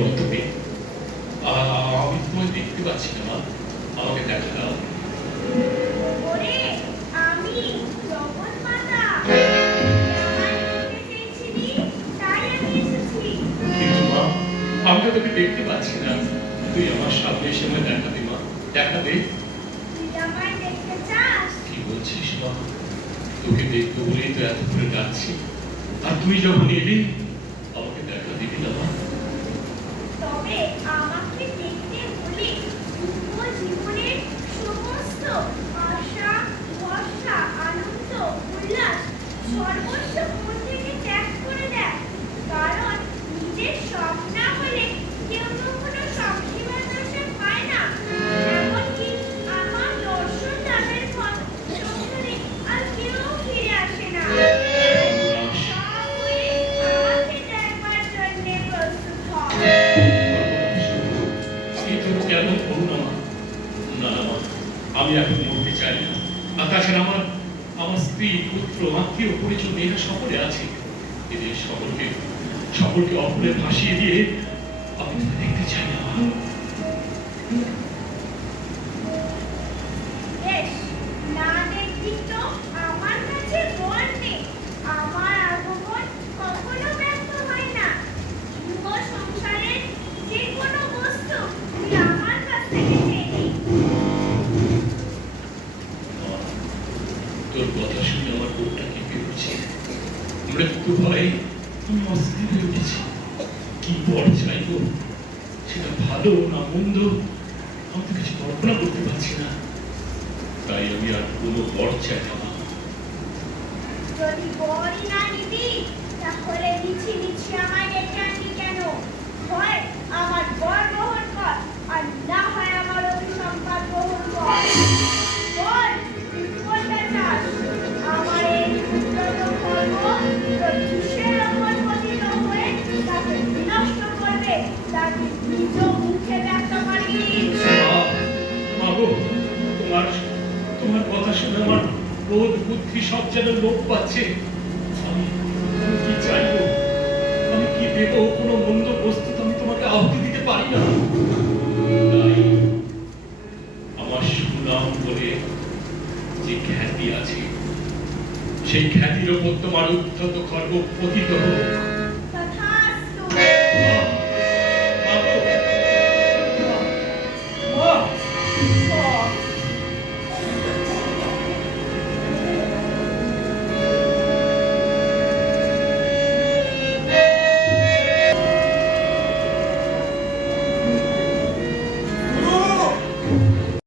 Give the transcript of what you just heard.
বর্তবে আমি তোমায় দেখতে পাচ্ছি না মা, আমাকে দেখা দাও। ওরে, আমি জগন্মাতা। আমার দেখতে চেয়েছিলি, তাই আমি এসেছি। কিন্তু মা, আমি তো তোকে দেখতে পাচ্ছি না। তুই আমার সামনে এসে আমায় দেখা দে মা, দেখা দে। তুই আমায় দেখতে চাস? কি বলছিস মা? তোকে দেখবো বলেই তো এত করে ডাকছি, আর তুই যখন এলি আমাকে দেখা দিবি না মা? তবে আমাকে দেখতে হলে যুব জীবনের সমস্ত আশা, ভরসা, আনন্দ, উল্লাস সর্বস্ব মন থেকে ত্যাগ করে দেয়। কারণ নিজের সব না হলে কেউ কখনো সবসীমা দর্শন পায় না। এমনকি আমার দর্শন লাভের পর সংসারে আর কেউ ফিরে আসে না। সব হয়ে আমাকে দেখবার জন্যে প্রস্তুত হয়। এই তোর কেমন করুণা মা? না না মা, আমি এখন মরতে চাই না। আর তাছাড়া আমার আমার স্ত্রী, পুত্র, আত্মীয়, পরিজন এরা সকলে আছে। এদের সকলকে অপরে ভাসিয়ে দিয়ে আমি তোকে দেখতে চাই না মা। বেশ, না দেখবি তো আমার কাছে বল নেই। আমার আগমন কখনো ব্যর্থ হয় না। যুব সংসারের যে কোনো বস্তু তুই আমার কাছ থেকে চেয়ে নে। মা, তোর কথা শুনে আমার বুকটা কেঁপে উঠছে। মৃত্যু ভয়ে আমি অস্থির হয়ে উঠেছি। কি বর চাইবো, সেটা ভালো না মন্দ, আমি তো কিছু কল্পনা করতে পারছি না। তাই আমি আর কোনো বর চাই না মা। যদি বলই না নিবি, তাহলে মিছি মিছি আমায় ডেকে আনবি কেন? হয় আমার বর গ্রহণ কর, আর না হয় আমার অভিসম্পাদ গ্রহণ কর। বল, তুই কোনটা চাস? আমার এই উন্নত খর্ব তোর কিসের ওপর পতিত হয়ে তাকে বিনষ্ট করবে, তা তুই নিজ মুখে ব্যক্ত করিস। মা গো, তোমার তোমার কথা শুনে আমার বোধ বুদ্ধি সব যেন লোপ পাচ্ছে। আমি আমি কি চাইবো, আমি কি দেবো? কোনো মন্দ বস্তু তো আমি তোমাকে আহুতি দিতে পারি না। তাই আমার সুনাম বলে যে খ্যাতি আছে, সেই খ্যাতির ওপর তোমার উদ্ধত খর্ব পতিত হোক।